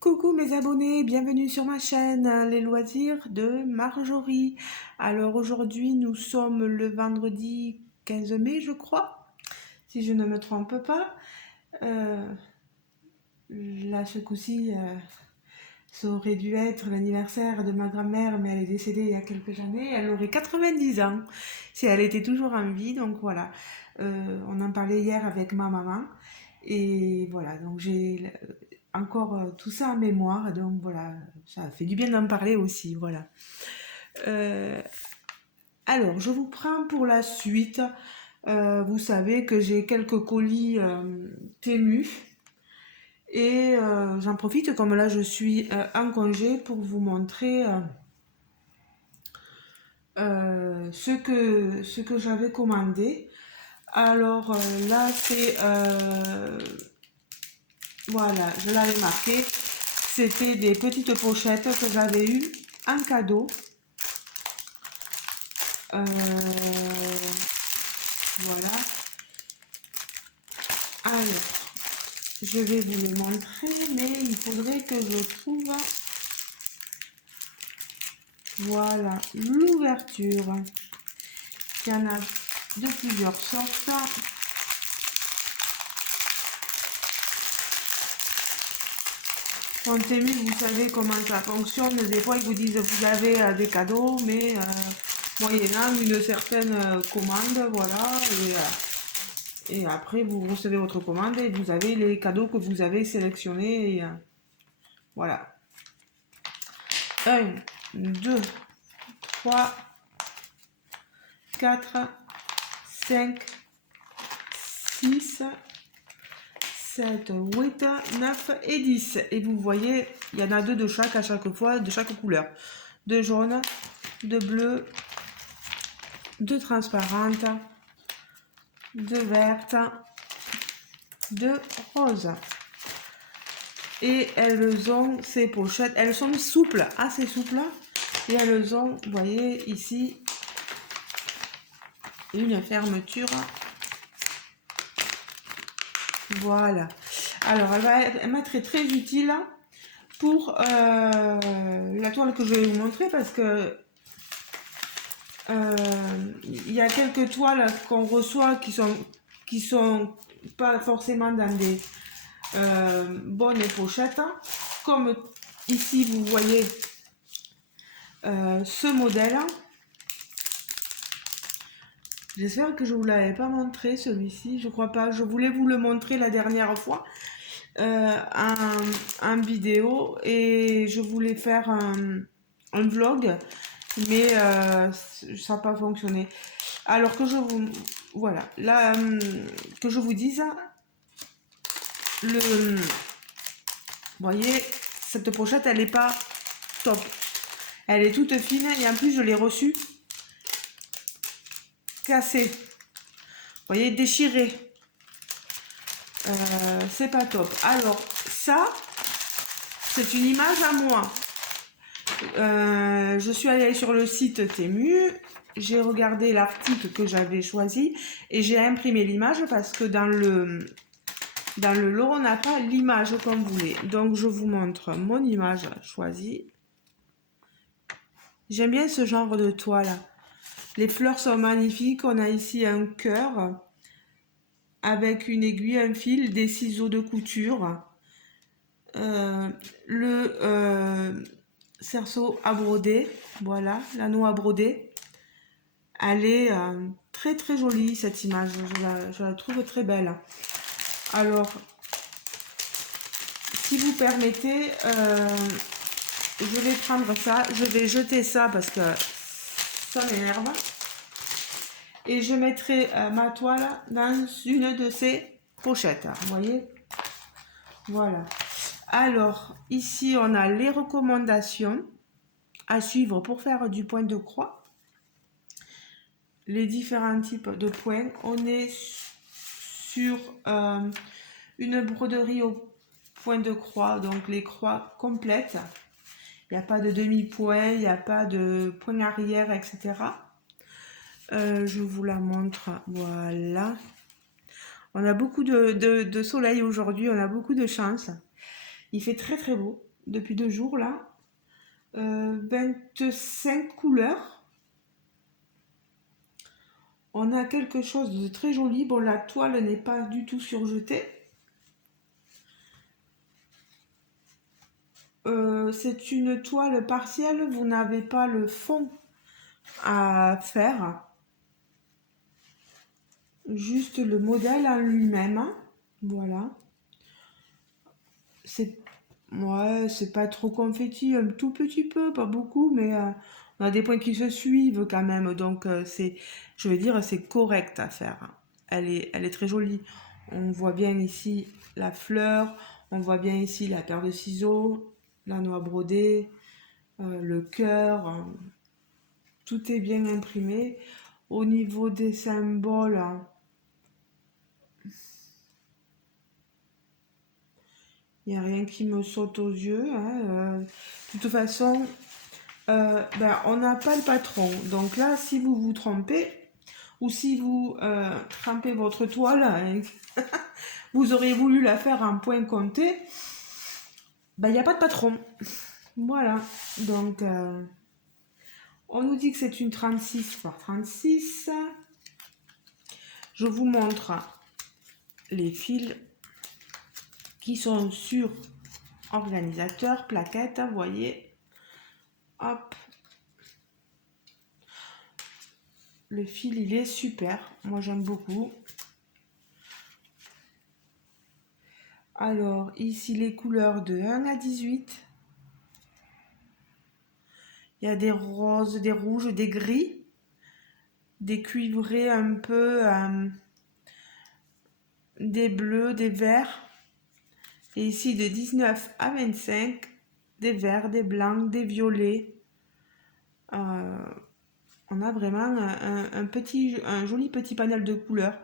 Coucou mes abonnés, bienvenue sur ma chaîne Les Loisirs de Marjorie. Alors aujourd'hui nous sommes le vendredi 15 mai je crois, si je ne me trompe pas. Là ce coup-ci ça aurait dû être l'anniversaire de ma grand-mère mais elle est décédée il y a quelques années, elle aurait 90 ans si elle était toujours en vie, donc voilà. On en parlait hier avec ma maman et voilà, donc j'ai encore tout ça en mémoire, donc voilà, ça fait du bien d'en parler aussi, voilà. Euh, alors, je vous prends pour la suite. Vous savez que j'ai quelques colis Temu et j'en profite comme là je suis en congé pour vous montrer ce que j'avais commandé. Alors là c'est voilà, je l'avais marqué. C'était des petites pochettes que j'avais eues en cadeau. Voilà. Alors, je vais vous les montrer, mais il faudrait que je trouve, voilà, l'ouverture. Il y en a de plusieurs sortes. En Temu, vous savez comment ça fonctionne. Des fois, ils vous disent vous avez des cadeaux, mais moyennant une certaine commande, voilà. Et après, vous recevez votre commande et vous avez les cadeaux que vous avez sélectionnés. Et, voilà. 1, 2, 3, 4, 5, 6, 7, 8, 9 et 10. Et vous voyez, il y en a deux de chaque à chaque fois, de chaque couleur. De jaune, de bleu, de transparente, de verte, de rose. Et elles ont ces pochettes, elles sont souples, assez souples. Et elles ont, vous voyez ici, une fermeture. Voilà. Alors, elle m'a très très utile pour la toile que je vais vous montrer parce que il y a quelques toiles qu'on reçoit qui sont pas forcément dans des bonnes pochettes. Comme ici, vous voyez ce modèle. J'espère que je vous l'avais pas montré celui-ci, je crois pas. Je voulais vous le montrer la dernière fois en vidéo et je voulais faire un vlog, mais ça n'a pas fonctionné. Alors que je vous voilà là que je vous dise le vous voyez cette pochette elle est pas top, elle est toute fine et en plus je l'ai reçue cassée, vous voyez, déchirée. C'est pas top. Alors ça c'est une image à moi. Je suis allée sur le site Temu, j'ai regardé l'article que j'avais choisi et j'ai imprimé l'image parce que dans le lot on n'a pas l'image qu'on voulait. Donc je vous montre mon image choisie. J'aime bien ce genre de toile. Les fleurs sont magnifiques. On a ici un cœur avec une aiguille, un fil, des ciseaux de couture. Le cerceau à broder, voilà, l'anneau à broder. Elle est très très jolie cette image, je la trouve très belle. Alors, si vous permettez, je vais prendre ça, je vais jeter ça parce que ça m'énerve. Et je mettrai ma toile dans une de ces pochettes, vous voyez. Voilà. Alors, ici, on a les recommandations à suivre pour faire du point de croix. Les différents types de points. On est sur une broderie au point de croix, donc les croix complètes. Il n'y a pas de demi-point, il n'y a pas de point arrière, etc. Je vous la montre, voilà. On a beaucoup de soleil aujourd'hui, on a beaucoup de chance. Il fait très très beau. depuis 2 jours là. 25 couleurs. On a quelque chose de très joli. Bon, la toile n'est pas du tout surjetée. C'est une toile partielle, vous n'avez pas le fond à faire. Juste le modèle en lui-même. Voilà. C'est pas trop confetti, un tout petit peu, pas beaucoup, mais on a des points qui se suivent quand même. Donc je veux dire, c'est correct à faire. Elle est très jolie. On voit bien ici la fleur, on voit bien ici la paire de ciseaux, la noix brodée, le cœur. Tout est bien imprimé. Au niveau des symboles, il n'y a rien qui me saute aux yeux. De toute façon, on n'a pas le patron. Donc là, si vous vous trompez, ou si vous trempez votre toile, hein, vous auriez voulu la faire en point compté, il n'y a pas de patron. Voilà. Donc, on nous dit que c'est une 36 par 36. Je vous montre les fils qui sont sur organisateur, plaquette, vous voyez. Hop. Le fil, il est super. Moi, j'aime beaucoup. Alors, ici, les couleurs de 1 à 18. Il y a des roses, des rouges, des gris, des cuivrés un peu, des bleus, des verts. Et ici, de 19 à 25, des verts, des blancs, des violets. On a vraiment un joli petit panel de couleurs.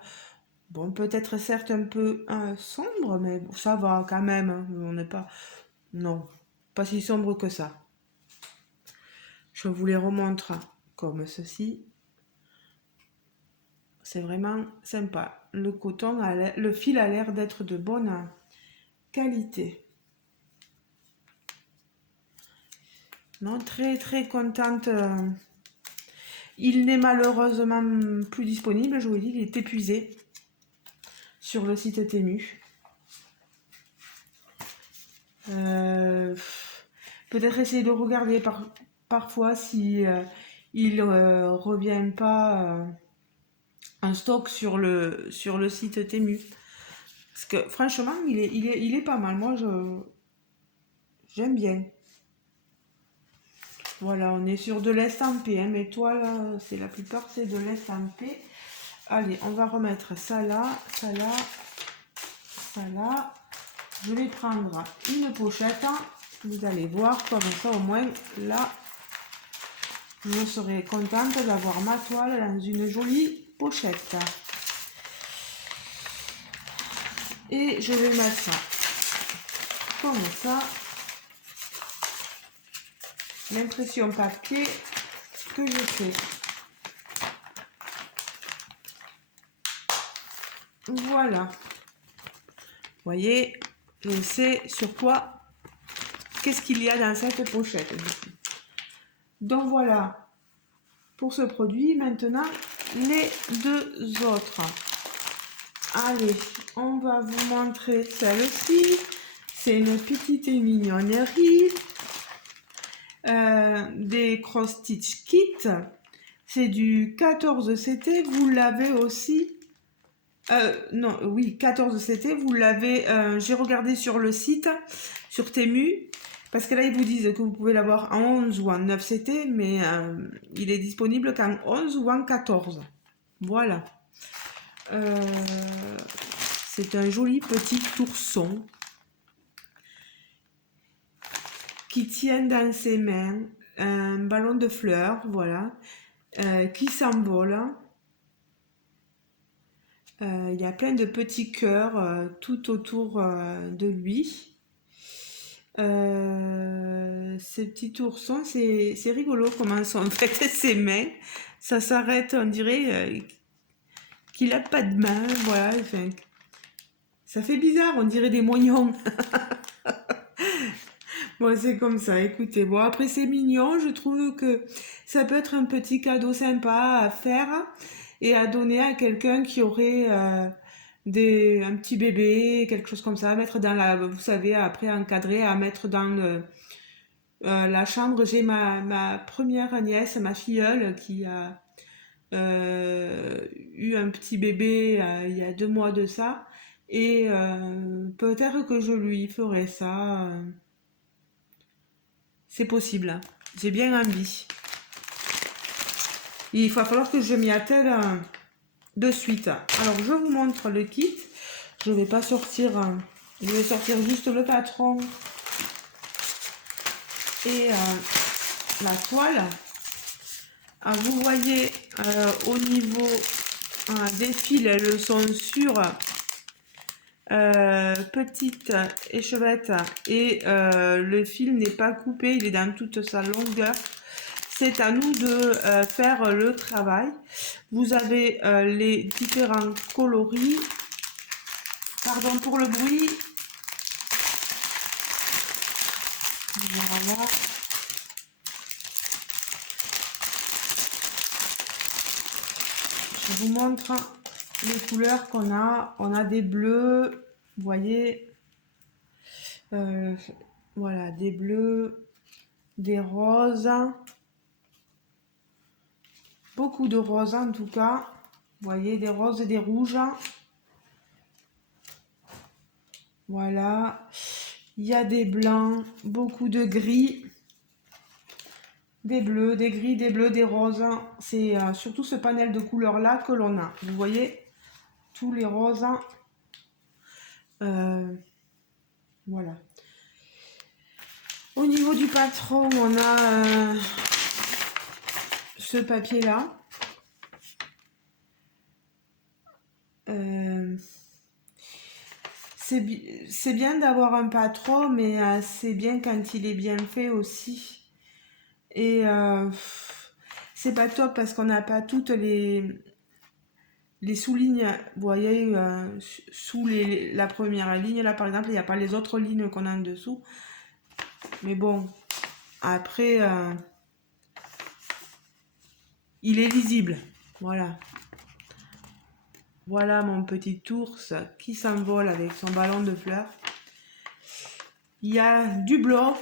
Bon, peut-être certes un peu sombre, mais ça va quand même. Hein. On n'est pas... Non, pas si sombre que ça. Je vous les remontre comme ceci. C'est vraiment sympa. Le coton, le fil a l'air d'être de bonne qualité. Non, très très contente. Il n'est malheureusement plus disponible, je vous dis, il est épuisé sur le site Temu. Peut-être essayer de regarder parfois si il revient pas en stock sur le site Temu. Parce que franchement, il est pas mal. Moi, j'aime bien. Voilà, on est sur de l'estampé, hein, mais toi là, c'est la plupart c'est de l'estampé. Allez, on va remettre ça là, ça là, ça là. Je vais prendre une pochette. Vous allez voir, comme ça au moins là, je serai contente d'avoir ma toile dans une jolie pochette. Et je vais mettre ça comme ça. L'impression papier que je fais. Voilà. Vous voyez, je sais sur quoi, qu'est-ce qu'il y a dans cette pochette. Donc voilà pour ce produit. Maintenant, les deux autres. Allez, on va vous montrer celle-ci. C'est une petite et mignonnerie. Des cross stitch kit. C'est du 14 CT. Vous l'avez aussi. Non, oui, 14 CT. Vous l'avez. J'ai regardé sur le site, sur Temu. Parce que là, ils vous disent que vous pouvez l'avoir en 11 ou en 9 CT. Mais il est disponible qu'en 11 ou en 14. Voilà. C'est un joli petit ourson qui tient dans ses mains un ballon de fleurs, voilà, qui s'envole. Il y a plein de petits cœurs tout autour de lui. Ces petits oursons, c'est rigolo comment sont faites ses mains. Ça s'arrête, on dirait qu'il n'a pas de main, voilà. Enfin, ça fait bizarre, on dirait des moignons. Bon, c'est comme ça, écoutez. Bon, après, c'est mignon. Je trouve que ça peut être un petit cadeau sympa à faire et à donner à quelqu'un qui aurait un petit bébé, quelque chose comme ça, à mettre dans vous savez, après encadré, à mettre dans la chambre. J'ai ma première nièce, ma filleule, qui a eu un petit bébé il y a 2 mois de ça. Et peut-être que je lui ferai ça. C'est possible, hein. J'ai bien envie. Il va falloir que je m'y attelle de suite. Alors, je vous montre le kit. Je vais pas sortir. Je vais sortir juste le patron et la toile. Ah, vous voyez au niveau des fils, elles sont sur petite échevette et le fil n'est pas coupé, il est dans toute sa longueur. C'est à nous de faire le travail. Vous avez les différents coloris. Pardon pour le bruit. Voilà. Je vous montre les couleurs qu'on a. On a des bleus, vous voyez. Voilà, des bleus, des roses. Beaucoup de roses en tout cas. Vous voyez, des roses et des rouges. Voilà. Il y a des blancs, beaucoup de gris, des bleus, des gris, des bleus, des roses. C'est surtout ce panel de couleurs là que l'on a. Vous voyez, tous les roses. Voilà. Au niveau du patron, on a ce papier là. C'est bien d'avoir un patron, mais c'est bien quand il est bien fait aussi. Et c'est pas top parce qu'on n'a pas toutes les sous-lignes. Vous voyez, sous la première ligne, là par exemple, il n'y a pas les autres lignes qu'on a en dessous. Mais bon, après, il est lisible. Voilà. Voilà mon petit ours qui s'envole avec son ballon de fleurs. Il y a du bloc,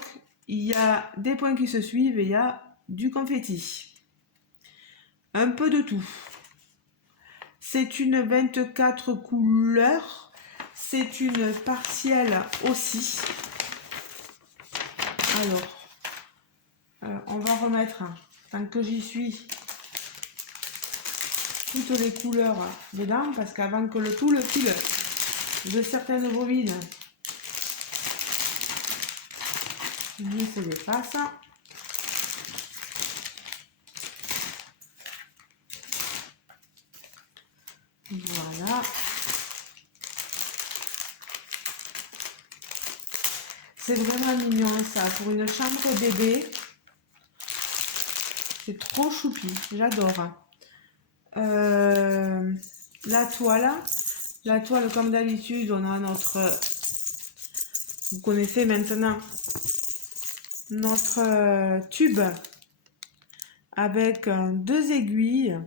il y a des points qui se suivent et il y a du confetti. Un peu de tout. C'est une 24 couleurs. C'est une partielle aussi. Alors, on va remettre, tant que j'y suis, toutes les couleurs dedans, parce qu'avant que tout le fil de certaines bobines ne se défasse. Voilà. C'est vraiment mignon ça, pour une chambre bébé. C'est trop choupi, j'adore. La toile comme d'habitude, on a notre, vous connaissez maintenant, notre tube avec 2 aiguilles.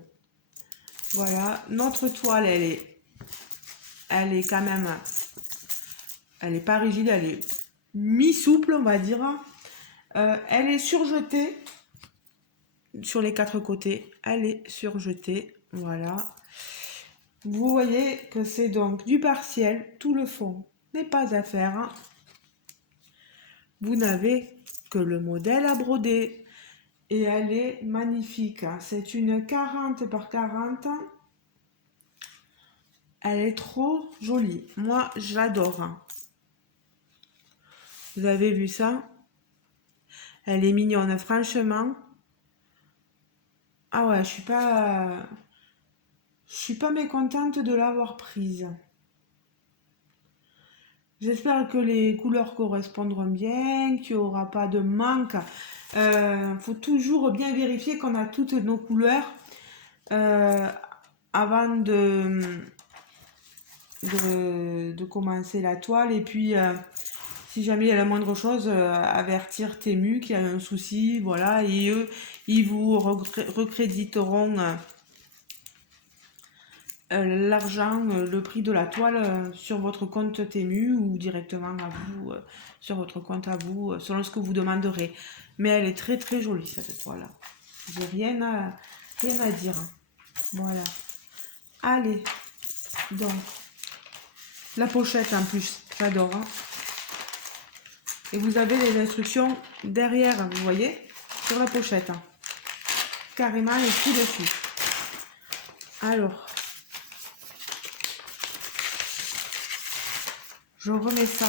Voilà, notre toile, elle est quand même, elle est pas rigide, elle est mi-souple, on va dire. Elle est surjetée sur les 4 côtés, elle est surjetée, voilà. Vous voyez que c'est donc du partiel, tout le fond n'est pas à faire. Vous n'avez que le modèle à broder et elle est magnifique. C'est une 40 par 40. Elle est trop jolie. Moi, j'adore. Vous avez vu ça? Elle est mignonne, franchement. Ah ouais, je suis pas mécontente de l'avoir prise. J'espère que les couleurs correspondront bien, qu'il n'y aura pas de manque. Faut toujours bien vérifier qu'on a toutes nos couleurs avant de commencer la toile. Et puis, si jamais il y a la moindre chose, avertir Temu qu'il y a un souci, voilà, et eux, ils vous recréditeront l'argent, le prix de la toile sur votre compte Temu ou directement à vous, sur votre compte à vous, selon ce que vous demanderez. Mais elle est très très jolie cette toile. J'ai rien à dire. Voilà. Allez, donc, la pochette en plus, j'adore. Hein. Et vous avez les instructions derrière, vous voyez, sur la pochette. Hein. Carrément écrit dessus. Alors, je remets ça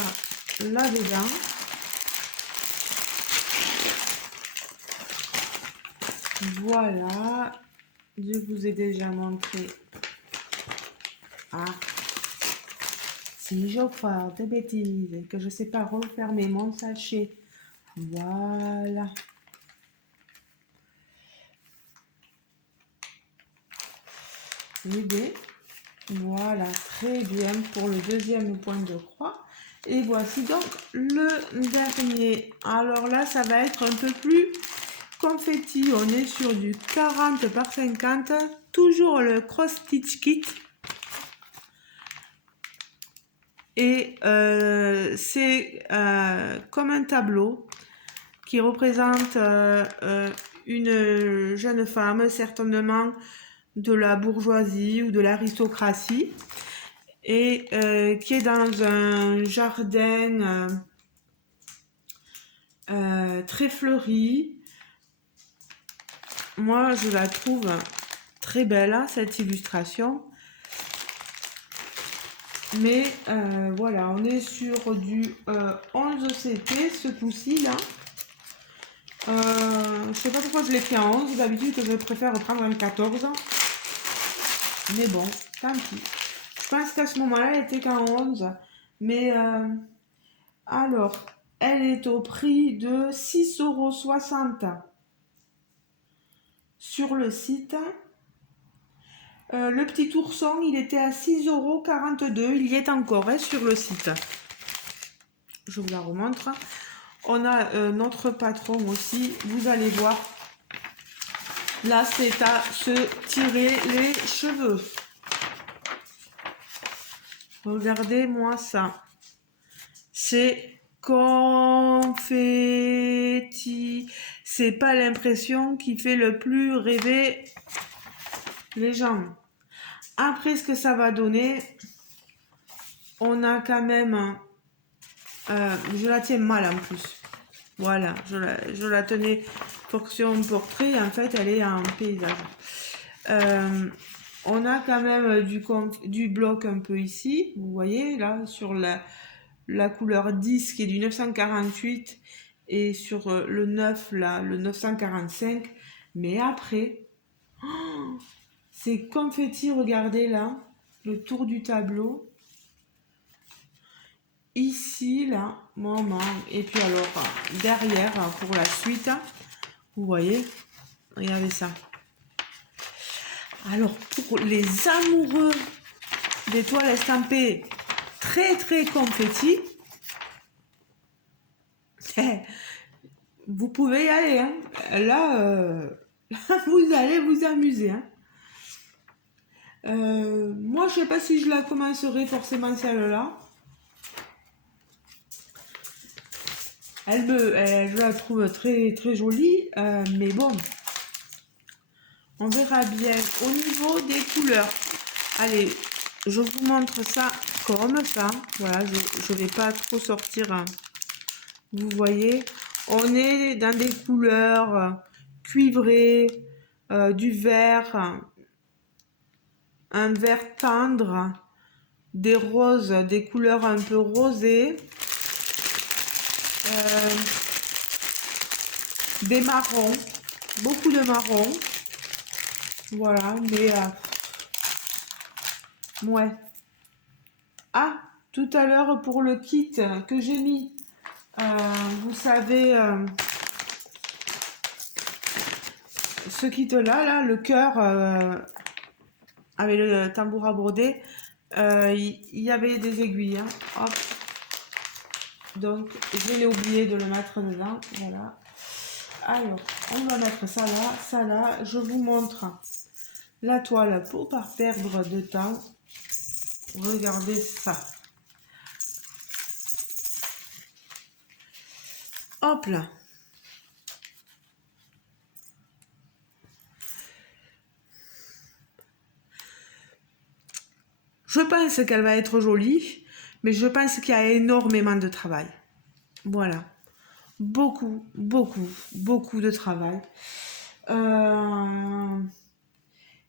là-dedans. Voilà. Je vous ai déjà montré. Ah. Si je crois des bêtises et que je ne sais pas refermer mon sachet. Voilà. Et bien, voilà, très bien pour le deuxième point de croix. Et voici donc le dernier. Alors là, ça va être un peu plus confetti. On est sur du 40 par 50. Toujours le cross stitch kit. Et c'est comme un tableau qui représente une jeune femme, certainement de la bourgeoisie ou de l'aristocratie, et qui est dans un jardin très fleuri. Moi, je la trouve très belle, hein, cette illustration. Mais voilà, on est sur du 11 CP ce coup-ci là. Je sais pas pourquoi je l'ai pris en 11. D'habitude, je préfère prendre un 14. Mais bon, tant pis. Je pense qu'à ce moment-là, elle était qu'en 11. Mais alors, elle est au prix de 6,60 € sur le site. Le petit ourson, il était à 6,42 €. Il y est encore hein, sur le site. Je vous la remontre. On a notre patron aussi. Vous allez voir. Là, c'est à se tirer les cheveux. Regardez-moi ça. C'est confetti. C'est pas l'impression qui fait le plus rêver les gens. Après, ce que ça va donner, on a quand même... je la tiens mal en plus. Voilà, je la tenais fonction portrait. En fait, elle est en paysage. On a quand même du bloc un peu ici. Vous voyez, là, sur la couleur 10 qui est du 948 et sur le 9, là, le 945. Mais après... Oh, c'est confetti, regardez là, le tour du tableau. Ici, là, maman. Et puis alors, derrière, pour la suite, vous voyez, regardez ça. Alors, pour les amoureux des toiles estampées très, très confetti, vous pouvez y aller. Hein. Là, vous allez vous amuser. Hein. Moi, je sais pas si je la commencerai forcément celle-là. Je la trouve très très jolie, mais bon, on verra bien au niveau des couleurs. Allez, je vous montre ça comme ça. Voilà, je vais pas trop sortir. Hein. Vous voyez, on est dans des couleurs cuivrées, du vert, un vert tendre, des roses, des couleurs un peu rosées. Des marrons, beaucoup de marrons, voilà, mais ouais. Ah, tout à l'heure pour le kit que j'ai mis, vous savez, ce kit là, le cœur avec le tambour à broder, il y avait des aiguilles, hein. Hop. Donc, je l'ai oublié de le mettre dedans. Voilà. Alors, on va mettre ça là, ça là. Je vous montre la toile pour pas perdre de temps. Regardez ça. Hop là. Je pense qu'elle va être jolie, mais je pense qu'il y a énormément de travail. Voilà. Beaucoup, beaucoup, beaucoup de travail. Il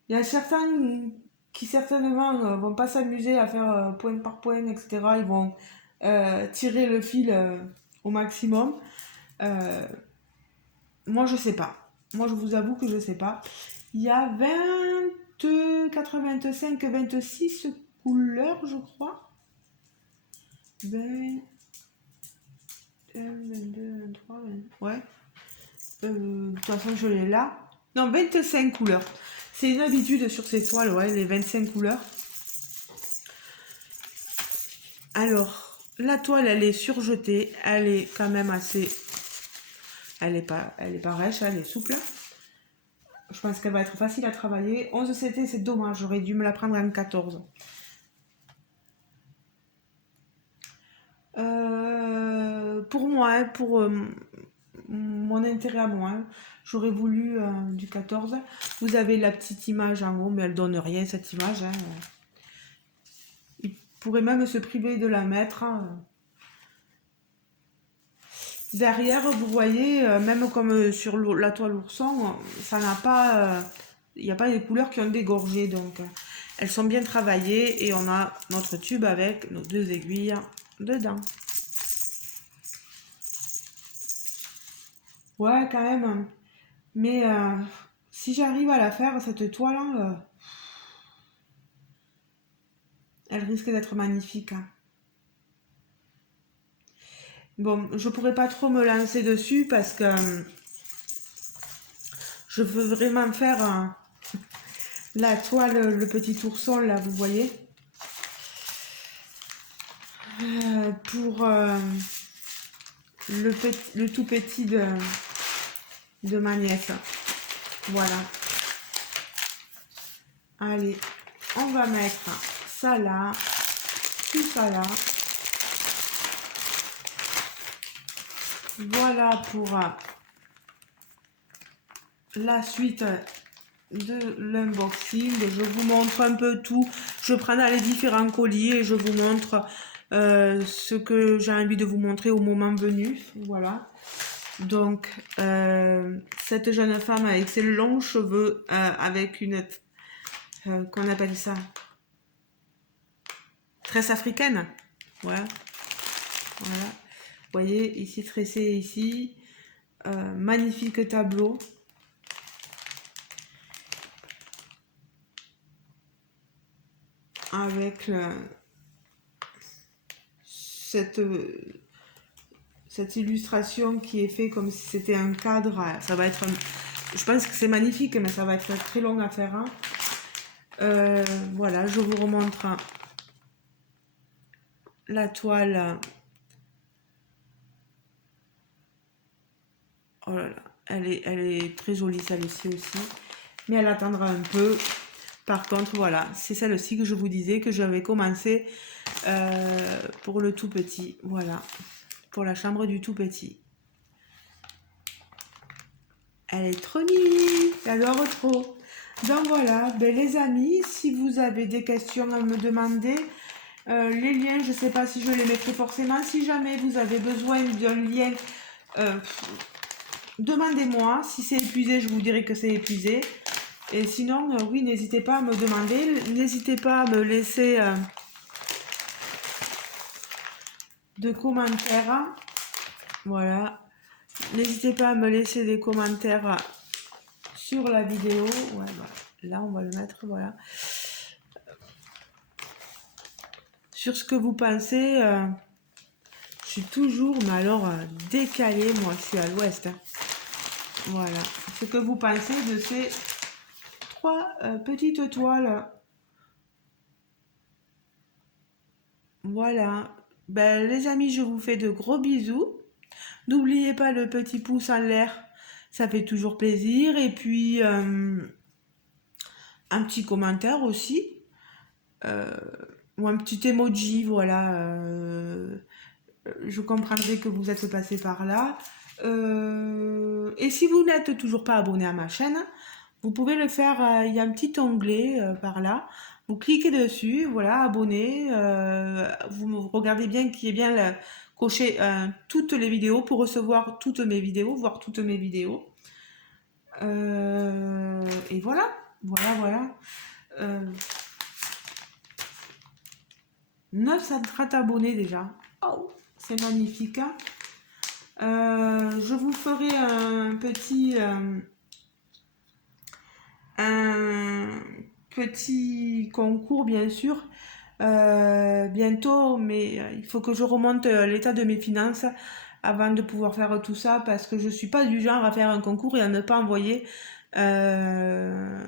y a certains qui certainement vont pas s'amuser à faire point par point, etc. Ils vont tirer le fil au maximum. Moi, je sais pas. Moi, je vous avoue que je sais pas. Il y a 25, 26 couleurs, je crois. 20, 22, 23, 20. Ouais. De toute façon, je l'ai là. Non, 25 couleurs. C'est une habitude sur ces toiles, ouais, les 25 couleurs. Alors, la toile, elle est surjetée. Elle est quand même assez... Elle est pas rêche, elle est souple. Je pense qu'elle va être facile à travailler. 11 CT, c'est dommage. J'aurais dû me la prendre en 14. Pour moi, hein, pour mon intérêt à moi, hein, j'aurais voulu du 14. Vous avez la petite image en haut, mais elle donne rien, cette image. Hein. Il pourrait même se priver de la mettre. Hein. Derrière, vous voyez, même comme sur la toile ourson, ça n'a pas... Il n'y a pas des couleurs qui ont dégorgé, donc elles sont bien travaillées et on a notre tube avec nos 2 aiguilles dedans. Ouais, quand même. Mais si j'arrive à la faire, cette toile, elle risque d'être magnifique. Hein. Bon, je pourrais pas trop me lancer dessus parce que je veux vraiment faire la toile, le petit ourson, là, vous voyez. Pour le tout petit de ma nièce. Voilà. Allez, on va mettre ça là, tout ça là. Voilà pour la suite de l'unboxing. Je vous montre un peu tout. Je prends dans les différents colis et je vous montre ce que j'ai envie de vous montrer au moment venu. Voilà. Donc, cette jeune femme avec ses longs cheveux, avec une... qu'on appelle ça? Tresse africaine. Voilà. Voilà. Vous voyez, ici tressé, ici. Magnifique tableau. Avec cette illustration qui est faite comme si c'était un cadre. Ça va être... je pense que c'est magnifique, mais ça va être très long à faire. Hein. Voilà, je vous remontre la toile. Oh là là, elle est très jolie celle-ci aussi. Mais elle attendra un peu. Par contre, voilà, c'est celle-ci que je vous disais que j'avais commencé pour le tout petit. Voilà, pour la chambre du tout petit. Elle est trop mimi, j'adore trop. Donc voilà, ben les amis, si vous avez des questions à me demander, les liens, je ne sais pas si je les mettrai forcément. Si jamais vous avez besoin d'un lien, demandez-moi. Si c'est épuisé, je vous dirai que c'est épuisé. Et sinon, oui, n'hésitez pas à me demander. N'hésitez pas à me laisser de commentaires. Voilà. N'hésitez pas à me laisser des commentaires sur la vidéo. Ouais, voilà. Là, on va le mettre, voilà. Sur ce que vous pensez, je suis toujours, mais alors, décalée. Moi, je suis à l'ouest. Hein. Voilà. Ce que vous pensez de ces 3 petites toiles. Voilà. ben, les amis, je vous fais de gros bisous. N'oubliez pas le petit pouce en l'air, ça fait toujours plaisir. Et puis, un petit commentaire aussi. euh, ou un petit emoji, voilà. Je comprendrai que vous êtes passé par là. Et si vous n'êtes toujours pas abonné à ma chaîne, vous pouvez le faire, il y a un petit onglet par là. Vous cliquez dessus, voilà, abonner. Vous regardez bien qu'il y ait bien coché toutes les vidéos pour recevoir toutes mes vidéos, voir toutes mes vidéos. Et voilà, voilà. Euh, 930 abonnés déjà. Oh, c'est magnifique, hein. Je vous ferai un petit concours, bien sûr, bientôt, mais il faut que je remonte l'état de mes finances avant de pouvoir faire tout ça, parce que je suis pas du genre à faire un concours et à ne pas envoyer. Euh,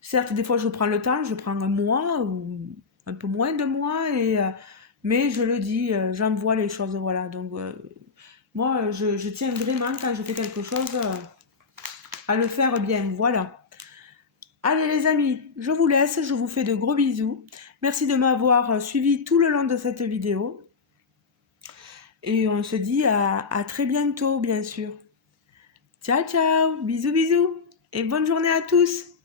Certes, des fois, je prends le temps, je prends un mois ou un peu moins de mois, mais je le dis, j'envoie les choses, voilà. Donc, moi, je tiens vraiment, quand je fais quelque chose, à le faire bien, voilà. Allez les amis, je vous laisse, je vous fais de gros bisous. Merci de m'avoir suivi tout le long de cette vidéo. Et on se dit à très bientôt, bien sûr. Ciao, ciao, bisous, bisous. Et bonne journée à tous.